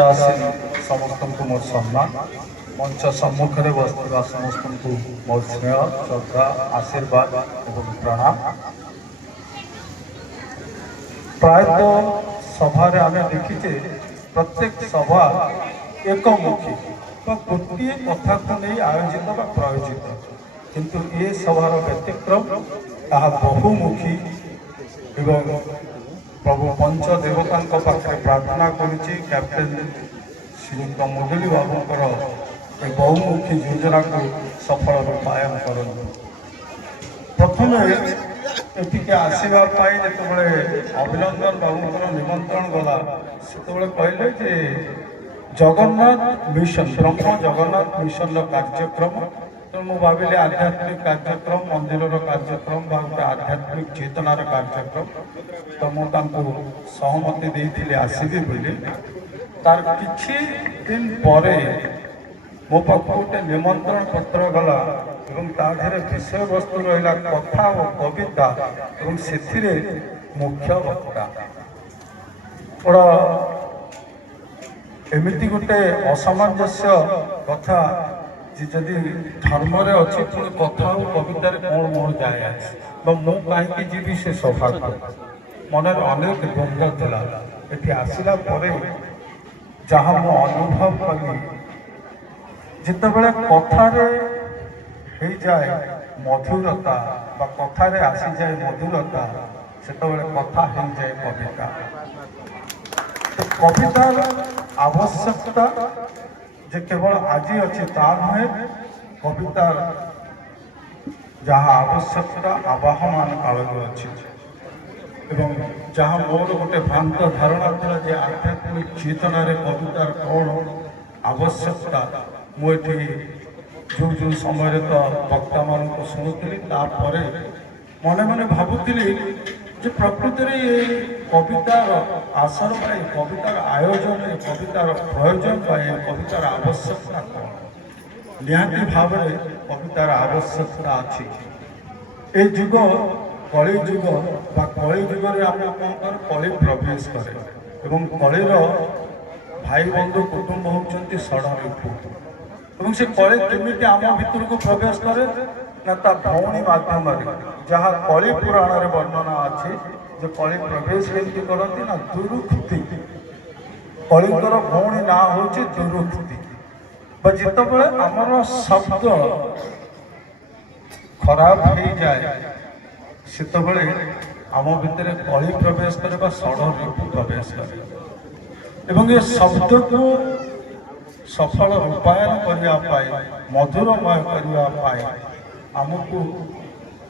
मंचासीन समस्त को मोर सम्मान मंच सम्मुखें बसुवा समस्त को मोर स्नेह श्रद्धा आशीर्वाद और प्रणाम। प्रायतः सभा आम देखीचे प्रत्येक सभा एकमुखी गोटे कथा को नहीं आयोजित बा प्रायोजित किंतु ये सभार व्यतिक्रम ताहा बहुमुखी एवं प्रभु पंच देवता पाखे प्रार्थना करुच्ची कैप्टेन श्रीयुक्त मुदुली बाबूंकर ये बहुमुखी योजना को सफल रूपायन कर प्रथम एटिके आसवा जो अभिनंदन बाबूंकर निमंत्रण गला से कहले जे जगन्नाथ मिशन ब्रह्म जगन्नाथ मिशन कार्यक्रम तो मुझे भाविली आध्यात्मिक कार्यक्रम मंदिर कार्यक्रम गोटे आध्यात्मिक चेतनार कार्यक्रम तो मुझे सहमति देती आसबि बोली तार किछि दिन पर मो पाख गोटे निमंत्रण पत्र गला ताधे विषय वस्तु रहा कथा और कविता और से मुख्य वक्ता बड़ा एमती गोटे असामंजस्य कथा जदि धर्म अच्छी पुणी कथा और कवितार कौन मोर जाए मु कहीं जीवी से सभा मन अनेक द्वंद्व था ये आसला जहाँ मु अनुभव कली जितेबाला कथार हो जाए मधुरता कथार आसी जाए मधुरता से कथा हो जाए कविता कवितार आवश्यकता जे केवल आज अच्छी ता नुहे कवितार जहाँ आवश्यकता आवाहमान काल अच्छी एवं जहाँ मोर गोटे भ्रांत धारणा था जे आध्यात्मिक चेतनार कवितार कौन आवश्यकता मुझे जो जो समय तो वक्ता मान शुणुली मन मन भावुली जे प्रकृति ये कवितार आसर कवितार आयोजन कवितार प्रयोजन कवितार आवश्यकता कौन निहाती भाव में कवितार आवश्यकता अच्छी ए जुग कली जुग कली जुगे आम कौन कली प्रवेश करे कलीर भाई बंधु कुटुंब होती षड़ से कली केमी आम भितर को प्रवेश करे ना ता भौणी माध्यम जहाँ कली पुराण वर्णना अच्छी जो कली प्रवेश केमती करती ना दुरुक्ति कलिंगर भौणी ना हूँ दुरुक्ति जिते आमर शब्द खराब हो जाए से आम भितर कली प्रवेश करे षड़ ऋतु प्रवेश करे ये शब्द को सफल रूपायन करने मधुरमय करने आमको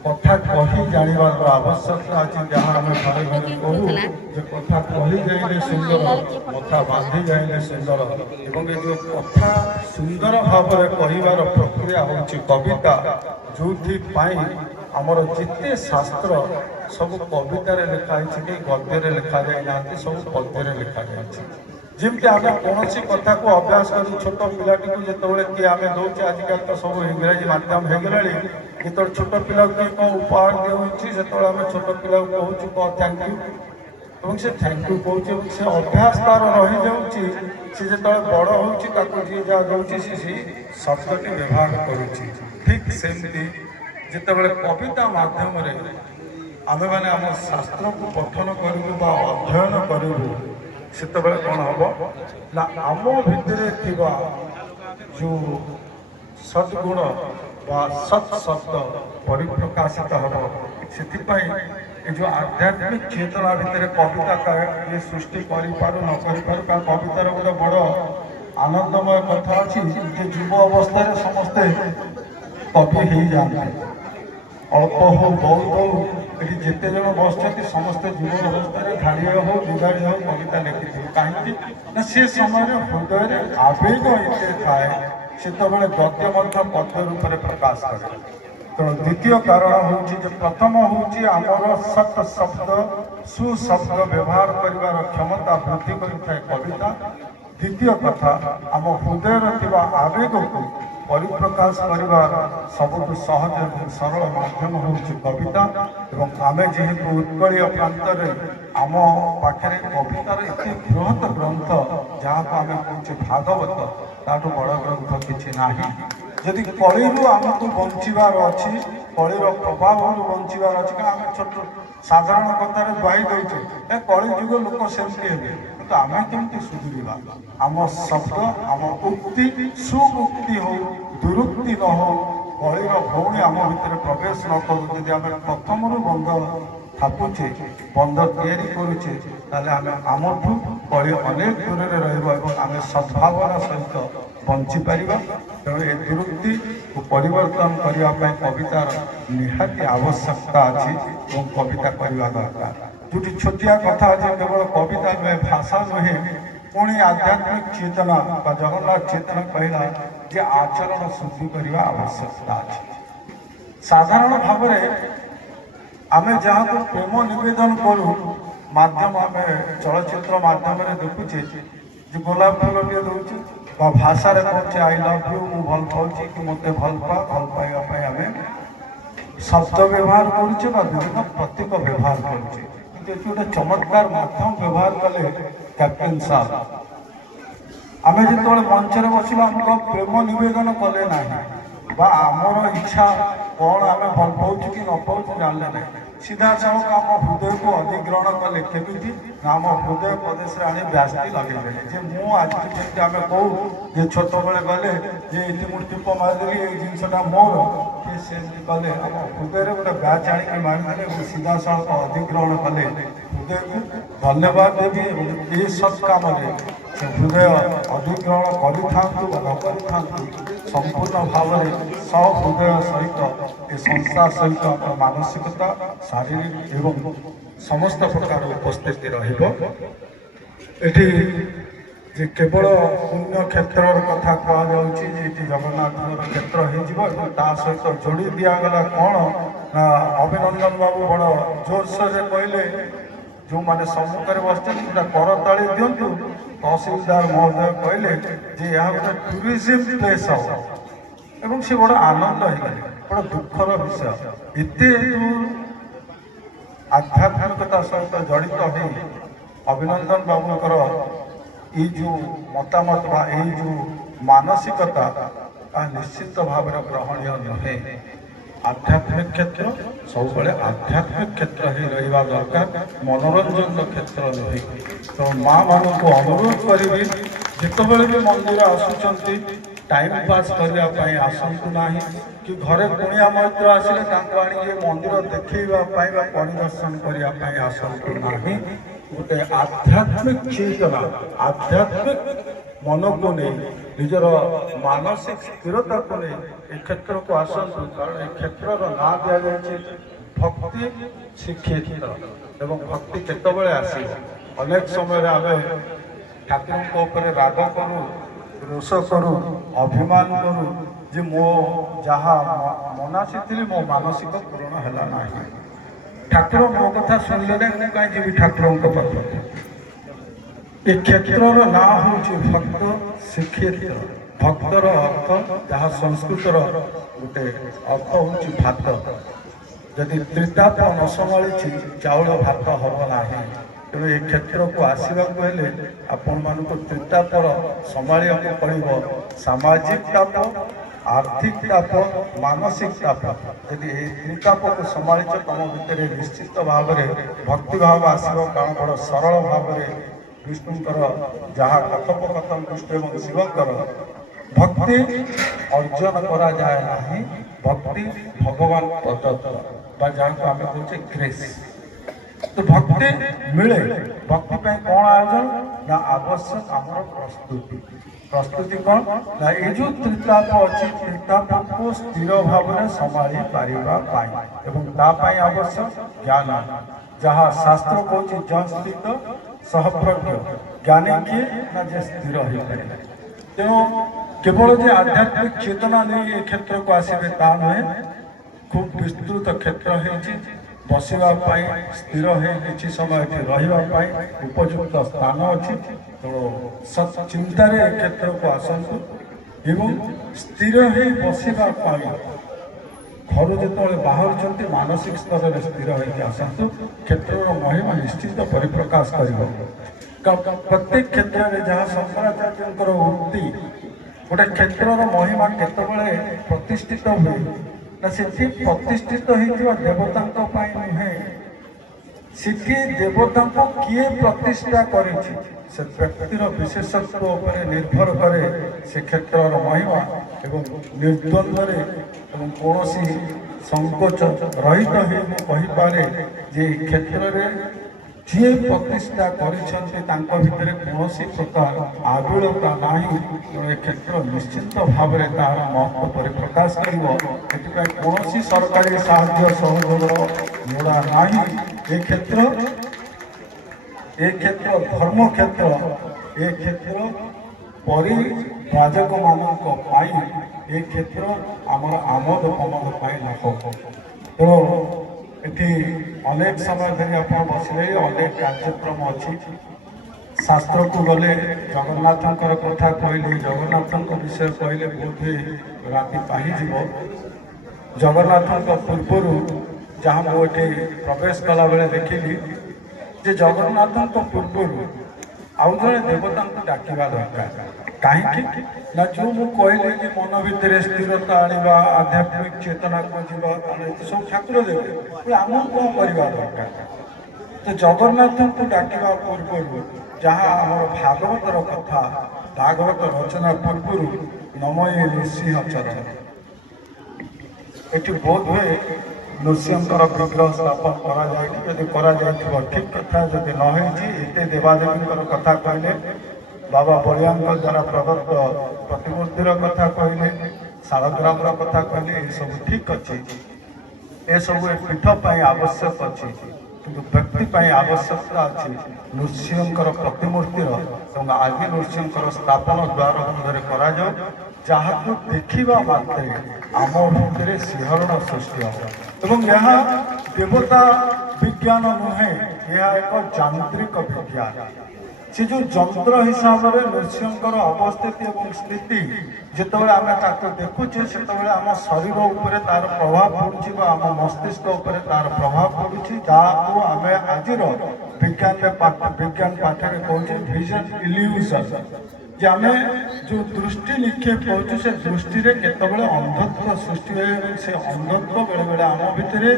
कथा कही जानवर आवश्यकता अच्छी जहाँ आम घरे घरे कहूँ जे कथा कही जाइले सुंदर कथा बांधी जाइले सुंदर एवं ये जो कथा सुंदर भाव में कहबार प्रक्रिया हूँ कविता जो आमर जिते शास्त्र सब कवितार लिखाई गद्य लिखा जाए सब पद्य लिखा जाए जमी आम कौन कथा को अभ्यास कर छोट पिलाटी को जो किए आम दौचे आजिकल तो सब इंग्राजी माध्यम हो गला जो छोट पिला कौन उपहार दिखाई से छोट पिला कहूँ कह थैंक यू से थैंक यू कहूँ से अभ्यास तार रही जाऊँगी सी जो बड़ हो जी जहाँ दौर सी शब्दटी व्यवहार करुच्ची ठीक सेमती जिते कविता मध्यम आम मैंने आम शास्त्र को पठन करूँ अध्ययन करूँ से कौन हम ना आम भितर जो सद्गुण सत् शब्द परिप्रकाशित हम से जो आध्यात्मिक चेतना भितर कविता ये सृष्टि कर कवितार गोटे बड़ आनंदमय कथा अच्छी युव अवस्था समस्ते कवि हो जाते अल्प हो बहुत हो ये जिते जन बस समस्ते जीवन अवस्था धाड़िया हो दुधाड़ी हो कविता लिखी कहीं ना से समय हृदय आवेग एत थाए से गद्य पद्य रूप में प्रकाश करे तेणु द्वितीय कारण हूँ प्रथम हूँ आमर सत शब्द सुशब्द व्यवहार कर क्षमता वृद्धि करें कविता द्वितीय कथा आम हृदय आवेग को परिप्रकाश करने सबुठ सहज और सरल माध्यम हूँ कविता। एवं आमे जेहेतु उत्कलीय प्रांत आम पाखे कवितार एत बृहत ग्रंथ जहाँ को आम कहे भागवत ताठू बड़ ग्रंथ किसी ना। जदि कली आमको बचार अच्छी कलीर प्रभाव बचार अच्छी आम छोट साधारण कथार दुआई दौचे कली जुग लोक सेमती हे कि आम केमती सुधुरा आम शब्द आम उक्ति सुउक्ति हो दुरुक्ति न हो कलीर भौणी आम भितर प्रवेश न करूँ जब आम प्रथम बंध थापुचे बंध तैयारी करुचे आम आमठू कली अनेक दूर रही सद्भावना सहित बंचीपर तेणु ये दुरुक्ति को परिवर्तन करने कवितार निहाती आवश्यकता अच्छी और कविता करवा दरकार। जो छोटिया कथा अच्छे केवल कविता नुहे भाषा नुहे पुणी आध्यात्मिक चेतना बा जगन्नाथ चेतना कहला जे आचरण शुद्धि करने आवश्यकता अच्छी। साधारण भाव आमे जहाँ को प्रेम निवेदन करूँ माध्यम आम चलचित्र माध्यम देखुचे जो गोलाप फूल टे दूचे भाषा कहे आई लव यू मु भल पाऊँ कि मत भल पाइबा आम शब्द व्यवहार करुचे विभिन्न प्रतीक व्यवहार करुचे गोटे चमत्कार माध्यम व्यवहार कले कैप्टेन साहब आम जो मंचर बसला आमको प्रेम निवेदन कले ना आमर इच्छा कौन आम भल पाऊँ कि न पाऊँ जानले ना सीधा सड़क आम हृदय को अधिग्रहण कले केमी आम हृदय प्रदेश आनी व्यास्ति लगे जे मु आज जमी आम कहूँ छोट बेले गले ये मुझे टीप मारिदेली ये जिनसा मोर किए सेमती कले आम हृदय गोटे ब्याच आनिक मारिदे सीधा सड़क अधिग्रहण कले हृदय को धन्यवाद देवी ये सत् कम से हृदय अधिग्रहण कर संपूर्ण भाव में सब हृदय सहित ए संस्था सहित मानसिकता शारीरिक एवं समस्त प्रकार उपस्थिति रही केवल पुण्य क्षेत्र कथा कहुच्छी जगन्नाथ क्षेत्र हो सहित जोड़ी दिगला कौन ना अभिनंदन बाबू बड़ जोरसोर से कहले जो मैंने सम्मुखें बसते करताड़ी दिंतु तहसिलदार महोदय कहले गोटे टूरिज्म प्लेस हम से बड़ा आनंद हो बड़ा दुखर विषय एत आध्यात्मिकता सहित जड़ित हो अभिनंदन बाबूर ये जो मतामत ये जो मानसिकता निश्चित भाव ग्रहणीय नुहे। आध्यात्मिक क्षेत्र सब आध्यात्मिक क्षेत्र ही रहा दरकार मनोरंजन क्षेत्र नुहे। तो माँ मान को अनुरोध करी जितेबले भी मंदिर आसुंच टाइम पास करने आसतु ना कि घरे कुणिया मैत्र आसिले आनी मंदिर देखा परिदर्शन करने आसतु ना गोटे आध्यात्मिक चेतना आध्यात्मिक मन को नहीं निजर मानसिक स्थिरता को नहीं क्षेत्र को आसतु कारण क्षेत्र ना दि भक्ति श्रीक्षेत्र एवं भक्ति केतबले आसो अनेक समय आम ठाकुर राग करूँ रोष करूँ अभिमान करूँ जे मो जहाँ मनासी थी मो मानसिक पूरण है ना ठाकुर मो कथा शुणिले मुझे कहीं जी ठाकुर ये क्षेत्र ना हूँ भक्त श्रीक्षेत्र भक्तर अर्थ जहाँ संस्कृतर गोटे अर्थ हूँ भात जदि त्रिताप न संभाली चाउल भात हम ना तेणु ये क्षेत्र को आसवा आपण मान त्रितापर संभाला पड़ो सामाजिक ताप आर्थिक ताप मानसिक ताप यदि ये त्रिताप को संभाच तुम भितर निश्चित भाव में भक्ति भाव आसो कारण बड़ सरल भाव में विष्णुकर जहाँ कथोपकथन विष्णु एवं शिवकर भक्ति अर्जन करा जाए ना भक्ति भगवान प्रदत्त जहाँ को आम कहे ग्रेस तो भक्ति मिले भक्ति कौन आयोजन ना आवश्यक आम प्रस्तुति प्रस्तुति कौन ना ये जो त्रिताप अच्छी त्रिताप को स्थिर भाव में संभाली पारिबाई आवश्यक ज्ञान जहाँ शास्त्र कौन जस्थित सहप्रज्ञ ज्ञानी किए ना जे स्थिर हो पारे तेणु केवल जे आध्यात्मिक चेतना नहीं ये क्षेत्र को आसवे ता नुहे खूब विस्तृत क्षेत्र है बसवाई स्थिर है किसी समय रही उपयुक्त स्थान अच्छी तेणु सचिंतार क्षेत्र को आसतु ଏବଂ ସ୍ଥିର ହୋଇ ବସିବା ପାଇଁ ଘରୁ ଯେତେବେଳେ ବାହାରୁଛନ୍ତି ମାନସିକ ସ୍ତରରେ ସ୍ଥିର ହୋଇକି ଆସନ୍ତୁ। କ୍ଷେତ୍ରର ମହିମା ନିଶ୍ଚିତ ପରିପ୍ରକାଶ କରିବ। ପ୍ରତ୍ୟେକ କ୍ଷେତ୍ରରେ ଯାହା ଶଙ୍କରାଚାର୍ଯ୍ୟଙ୍କର ଉକ୍ତି, ଗୋଟେ କ୍ଷେତ୍ରର ମହିମା କେତେବେଳେ ପ୍ରତିଷ୍ଠିତ ହୁଏ ନା ସେଠି ପ୍ରତିଷ୍ଠିତ ହୋଇଥିବା ଦେବତାଙ୍କ ପାଇଁ ନୁହେଁ, ସେଠି ଦେବତାଙ୍କୁ କିଏ ପ୍ରତିଷ୍ଠା କରିଛି ସେ ବ୍ୟକ୍ତିର ବିଶେଷତ୍ୱ ଉପରେ ନିର୍ଭର କରେ ସେ କ୍ଷେତ୍ରର ମହିମା। ଏବଂ ନିର୍ଦ୍ୱନ୍ଦ୍ୱରେ ଏବଂ କୌଣସି ସଂକୋଚ ରହିତ ହୋଇ ମୁଁ କହିପାରେ ଯେ ଏହି କ୍ଷେତ୍ରରେ ଯିଏ ପ୍ରତିଷ୍ଠା କରିଛନ୍ତି ତାଙ୍କ ଭିତରେ କୌଣସି ପ୍ରକାର ଆବିଳତା ନାହିଁ। ତେଣୁ ଏ କ୍ଷେତ୍ର ନିଶ୍ଚିନ୍ତ ଭାବରେ ତାହାର ମହତ୍ଵ ପରିପ୍ରକାଶ କରିବ। ଏଥିପାଇଁ କୌଣସି ସରକାରୀ ସାହାଯ୍ୟ ସହଯୋଗର ଲୋଡ଼ା ନାହିଁ। ଏ କ୍ଷେତ୍ର ଧର୍ମ କ୍ଷେତ୍ର, ଏ କ୍ଷେତ୍ର ପରିବ୍ରାଜକମାନଙ୍କ ପାଇଁ, ଏ କ୍ଷେତ୍ର ଆମର ଆମୋଦ ପ୍ରମୋଦ ପାଇଁ ଲାଭ। ତେଣୁ ଏଠି ଅନେକ ସମୟ ଧରି ଆପଣ ବସିଲେ, ଅନେକ କାର୍ଯ୍ୟକ୍ରମ ଅଛି। ଶାସ୍ତ୍ରକୁ ଗଲେ ଜଗନ୍ନାଥଙ୍କର କଥା କହିଲେ, ଜଗନ୍ନାଥଙ୍କ ବିଷୟ କହିଲେ ବୋଧହୁଏ ରାତି ପାହିଯିବ। ଜଗନ୍ନାଥଙ୍କ ପୂର୍ବରୁ ଯାହା ମୁଁ ଏଠି ପ୍ରବେଶ କଲାବେଳେ ଦେଖିଲି ଯେ ଜଗନ୍ନାଥଙ୍କ ପୂର୍ବରୁ ଆଉ ଜଣେ ଦେବତାଙ୍କୁ ଡାକିବା ଦରକାର। କାହିଁକି ନା ଯେଉଁ ମୁଁ କହିଲି ଯେ ମନ ଭିତରେ ସ୍ଥିରତା ଆଣିବା, ଆଧ୍ୟାତ୍ମିକ ଚେତନାକୁ ଯିବା, ସବୁ ଠାକୁର ଦେବେ। ଆମକୁ କ'ଣ କରିବା ଦରକାର? ତ ଜଗନ୍ନାଥଙ୍କୁ ଡାକିବା ପୂର୍ବରୁ ଯାହା ଆମର ଭାଗବତର କଥା, ଭାଗବତ ରଚନା ପୂର୍ବରୁ ନମୟେ ନୃସିଂହ ଚରଣ, ଏଠି ବୋଧହୁଏ ନୃସିଂହଙ୍କର ବିଗ୍ରହ ସ୍ଥାପନ କରାଯାଇନି। ଯଦି କରାଯାଇଥିବ ଠିକ୍ କଥା, ଯଦି ନ ହେଇଛି ଏତେ ଦେବାଦେବୀଙ୍କର କଥା କହିଲେ, ବାବା ବଳିଆଙ୍କ ଦ୍ୱାରା ପ୍ରଦତ୍ତ ପ୍ରତିମୂର୍ତ୍ତିର କଥା କହିଲେ, ଶାଳଗ୍ରାମର କଥା କହିଲେ, ଏସବୁ ଠିକ୍ ଅଛି। ଏସବୁ ଏ ପୀଠ ପାଇଁ ଆବଶ୍ୟକ ଅଛି, କିନ୍ତୁ ବ୍ୟକ୍ତି ପାଇଁ ଆବଶ୍ୟକତା ଅଛି ନୃସିଂହଙ୍କର ପ୍ରତିମୂର୍ତ୍ତିର। ଏବଂ ଆଜି ନୃସିଂହଙ୍କର ସ୍ଥାପନ ଦ୍ୱାର ବନ୍ଧରେ କରାଯାଉ, ଯାହାକୁ ଦେଖିବା ମାତ୍ରେ ଆମ ଭିତରେ ଶିହରଣ ସୃଷ୍ଟି ହେବ। ଏବଂ ଏହା ଦେବତା ବିଜ୍ଞାନ ନୁହେଁ, ଏହା ଏକ ଯାନ୍ତ୍ରିକ ବିଜ୍ଞାନ। ସେ ଯେଉଁ ଯନ୍ତ୍ର ହିସାବରେ ନୃସିଂହଙ୍କର ଅବସ୍ଥିତି ଏବଂ ସ୍ଥିତି, ଯେତେବେଳେ ଆମେ ତାକୁ ଦେଖୁଛେ ସେତେବେଳେ ଆମ ଶରୀର ଉପରେ ତାର ପ୍ରଭାବ ପଡ଼ୁଛି ବା ଆମ ମସ୍ତିଷ୍କ ଉପରେ ତାର ପ୍ରଭାବ ପଡ଼ୁଛି, ଯାହାକୁ ଆମେ ଆଜିର ବିଜ୍ଞାନ ପାଠରେ କହୁଛେ ଭିଜନ ଇଲ୍ୟୁଜନ। ଯେ ଆମେ ଯେଉଁ ଦୃଷ୍ଟି ନିକ୍ଷେପ କରୁଛୁ ସେ ଦୃଷ୍ଟିରେ କେତେବେଳେ ଅନ୍ଧତ୍ୱ ସୃଷ୍ଟି ହୁଏ ଏବଂ ସେ ଅନ୍ଧତ୍ୱ ବେଳେବେଳେ ଆମ ଭିତରେ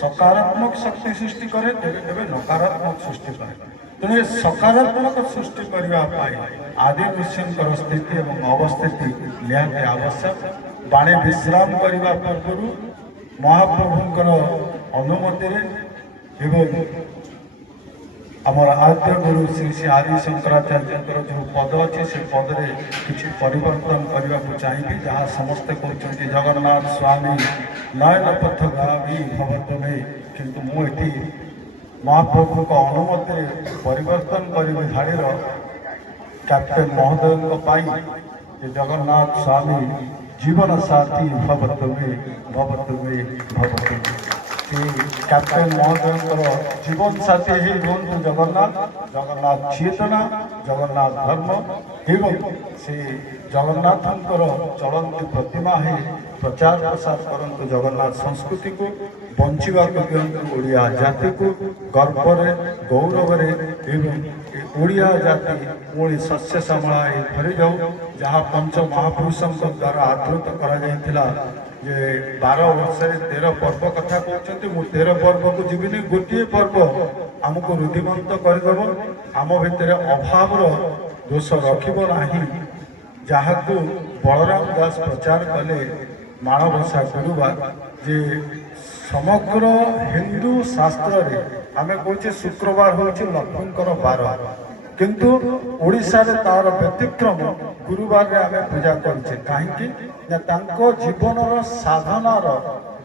ସକାରାତ୍ମକ ଶକ୍ତି ସୃଷ୍ଟି କରେ, କେବେ କେବେ ନକାରାତ୍ମକ ସୃଷ୍ଟି କରେ। ତେଣୁ ଏ ସକାରାତ୍ମକ ସୃଷ୍ଟି କରିବା ପାଇଁ ଆଦି ନୃସିଂହଙ୍କର ସ୍ଥିତି ଏବଂ ଅବସ୍ଥିତି ନିହାତି ଆବଶ୍ୟକ। ବାଣୀ ବିଶ୍ରାମ କରିବା ପୂର୍ବରୁ ମହାପ୍ରଭୁଙ୍କର ଅନୁମତିରେ ଏବଂ ଆମର ଆଦ୍ୟ ଗୁରୁ ଶ୍ରୀ ଶ୍ରୀ ଆଦି ଶଙ୍କରାଚାର୍ଯ୍ୟଙ୍କର ଯେଉଁ ପଦ ଅଛି ସେ ପଦରେ କିଛି ପରିବର୍ତ୍ତନ କରିବାକୁ ଚାହିଁବି। ଯାହା ସମସ୍ତେ କହୁଛନ୍ତି ଜଗନ୍ନାଥ ସ୍ୱାମୀ ନୟନ ପଥଗାମୀ ଭବତମେ, କିନ୍ତୁ ମୁଁ ଏଠି ମହାପ୍ରଭୁଙ୍କ ଅନୁମତିରେ ପରିବର୍ତ୍ତନ କରିବି ଧାଡ଼ିର କ୍ୟାପ୍ଟେନ ମହୋଦୟଙ୍କ ପାଇଁ ଯେ ଜଗନ୍ନାଥ ସ୍ୱାମୀ ଜୀବନ ସାଥୀ ଭବତମେ ଭବତମେ ଭବତମେ। କ୍ୟାପ୍ଟେନ ମହୋଦୟଙ୍କର ଜୀବନ ସାଥୀ ହିଁ ହୁଅନ୍ତୁ ଜଗନ୍ନାଥ, ଜଗନ୍ନାଥ ଚେତନା, ଜଗନ୍ନାଥ ଧର୍ମ ଏବଂ ସେ ଜଗନ୍ନାଥଙ୍କର ଚଳନ୍ତି ପ୍ରତିମା ହିଁ ପ୍ରଚାର ପ୍ରସାର କରନ୍ତୁ ଜଗନ୍ନାଥ ସଂସ୍କୃତିକୁ, ବଞ୍ଚିବାକୁ ଦିଅନ୍ତୁ ଓଡ଼ିଆ ଜାତିକୁ ଗର୍ବରେ ଗୌରବରେ। ଏବଂ ଓଡ଼ିଆ ଜାତି ପୁଣି ଶସ୍ୟ ଶ୍ୟାମଳା ହେଇ ଧରିଯାଉ, ଯାହା ପଞ୍ଚ ମହାପୁରୁଷଙ୍କ ଦ୍ୱାରା ଆଦୃତ କରାଯାଇଥିଲା ଯେ 12 ବର୍ଷରେ 13 ପର୍ବ କଥା କହୁଛନ୍ତି। ମୁଁ 13 ପର୍ବକୁ ଯିବିନି, ଗୋଟିଏ ପର୍ବ ଆମକୁ ରୁଧିମନ୍ତ କରିଦେବ, ଆମ ଭିତରେ ଅଭାବର ଦୋଷ ରଖିବ ନାହିଁ, ଯାହାକୁ ବଳରାମ ଦାସ ପ୍ରଚାର କଲେ ମାଣବସା ଗୁରୁବାର। ଯେ ସମଗ୍ର ହିନ୍ଦୁ ଶାସ୍ତ୍ରରେ ଆମେ କହୁଛେ ଶୁକ୍ରବାର ହେଉଛି ଲକ୍ଷ୍ମୀଙ୍କର ବାର, କିନ୍ତୁ ଓଡ଼ିଶାରେ ତାର ବ୍ୟତିକ୍ରମ ଗୁରୁବାରରେ ଆମେ ପୂଜା କରୁଛେ। କାହିଁକି ନା ତାଙ୍କ ଜୀବନର ସାଧନାର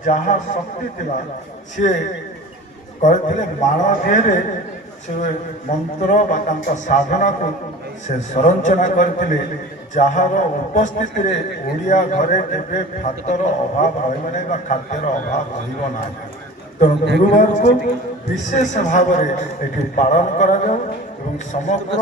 ଯାହା ଶକ୍ତି ଥିଲା ସିଏ କରିଥିଲେ ମାଣ ଦେହରେ, ସେ ମନ୍ତ୍ର ବା ତାଙ୍କ ସାଧନାକୁ ସେ ସଂରଚନା କରିଥିଲେ, ଯାହାର ଉପସ୍ଥିତିରେ ଓଡ଼ିଆ ଘରେ କେବେ ଭାତର ଅଭାବ ରହିବ ନାହିଁ ବା ଖାଦ୍ୟର ଅଭାବ ରହିବ ନାହିଁ। ତେଣୁ ଗୁରୁବାରକୁ ବିଶେଷ ଭାବରେ ଏଠି ପାଳନ କରାଯାଉ ଏବଂ ସମଗ୍ର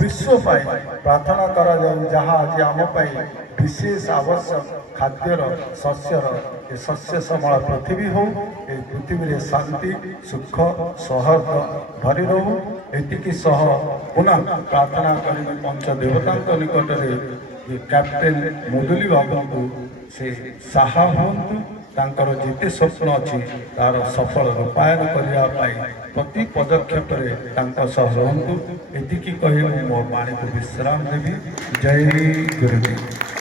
ବିଶ୍ୱ ପାଇଁ ପ୍ରାର୍ଥନା କରାଯାଉ ଯାହା ଆଜି ଆମ ପାଇଁ ବିଶେଷ ଆବଶ୍ୟକ ଖାଦ୍ୟର ଶସ୍ୟର ଏ ଶସ୍ୟ ଶ୍ୟାମଳ ପୃଥିବୀ ହଉ ଏ ପୃଥିବୀରେ ଶାନ୍ତି ସୁଖ ସୌହାର୍ଦ୍ଦ୍ୟ ଭରି ରହୁ ଏତିକି ସହ ପୁନଃ ପ୍ରାର୍ଥନା କରିବି ପଞ୍ଚଦେବତାଙ୍କ ନିକଟରେ ଯେ କ୍ୟାପ୍ଟେନ୍ ମୁଦୁଲି ବାବୁଙ୍କୁ ସେ ସାହା ହୁଅନ୍ତୁ ତାଙ୍କର ଯେତେ ସ୍ୱପ୍ନ ଅଛି ତାର ସଫଳ ରୂପାୟନ କରିବା ପାଇଁ ପ୍ରତି ପଦକ୍ଷେପରେ ତାଙ୍କ ସହ ରୁହନ୍ତୁ ଏତିକି କହି ମୁଁ ମୋ ବାଣୀକୁ ବିଶ୍ରାମ ଦେବି ଜୟ ଗୁରୁଦେବ।